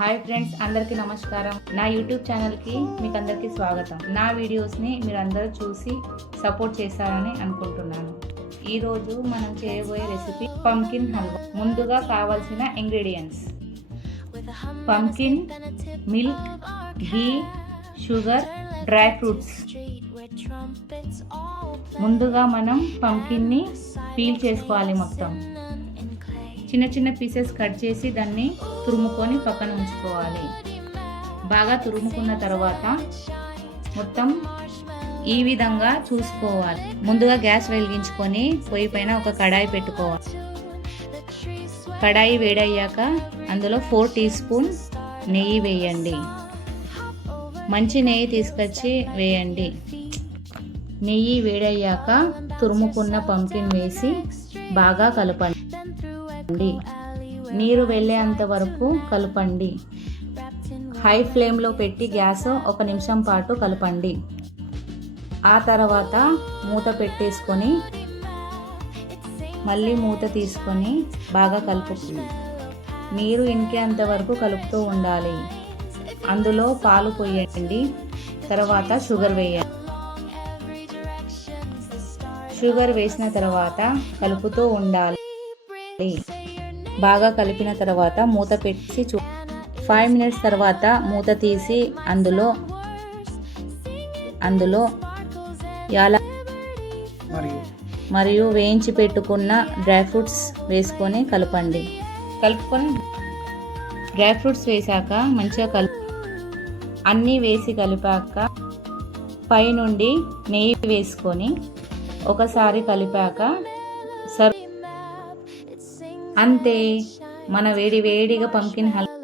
Hi friends, అందరికీ నమస్కారం. నా యూట్యూబ్ ఛానల్కి మీకు అందరికీ స్వాగతం. నా వీడియోస్ని మీరు అందరూ చూసి సపోర్ట్ చేస్తారని అనుకుంటున్నాను. ఈరోజు మనం చేయబోయే రెసిపీ పంకిన్ హల్వా. ముందుగా కావాల్సిన ఇంగ్రీడియంట్స్: పంకిన్, మిల్క్, ఘీ, షుగర్, డ్రై ఫ్రూట్స్. ముందుగా మనం పంకిన్ని పీల్ చేసుకోవాలి. మొత్తం చిన్న చిన్న పీసెస్ కట్ చేసి దాన్ని తురుముకొని పక్కన ఉంచుకోవాలి. బాగా తురుముకున్న తర్వాత మొత్తం ఈ విధంగా చూసుకోవాలి. ముందుగా గ్యాస్ వెలిగించుకొని పొయ్యి పైన ఒక కడాయి పెట్టుకోవాలి. కడాయి వేడయ్యాక అందులో 4 టీ స్పూన్ నెయ్యి వేయండి. మంచి నెయ్యి తీసుకొచ్చి వేయండి. నెయ్యి వేడయ్యాక తురుముకున్న పంకిన్ వేసి బాగా కలపండి. నీరు వెళ్ళేంత వరకు కలపండి. హై ఫ్లేమ్లో పెట్టి గ్యాస్ 1 నిమిషం పాటు కలపండి. ఆ తర్వాత మూత పెట్టేసుకొని మళ్ళీ మూత తీసుకొని బాగా కలుపు. నీరు ఇంకేంత వరకు కలుపుతూ ఉండాలి. అందులో పాలు పోయండి. తర్వాత షుగర్ వేయండి. షుగర్ వేసిన తర్వాత కలుపుతూ ఉండాలి. బాగా కలిపిన తర్వాత మూత పెట్టి 5 మినిట్స్ తర్వాత మూత తీసి అందులో మరియు వేయించి పెట్టుకున్న డ్రై ఫ్రూట్స్ వేసుకొని కలుపుకొని డ్రై ఫ్రూట్స్ వేసాక మంచిగా అన్నీ వేసి కలిపాక పై నుండి నెయ్యి వేసుకొని ఒకసారి కలిపాక అంతే, మన వేడిగా పంకిన్ హల్వా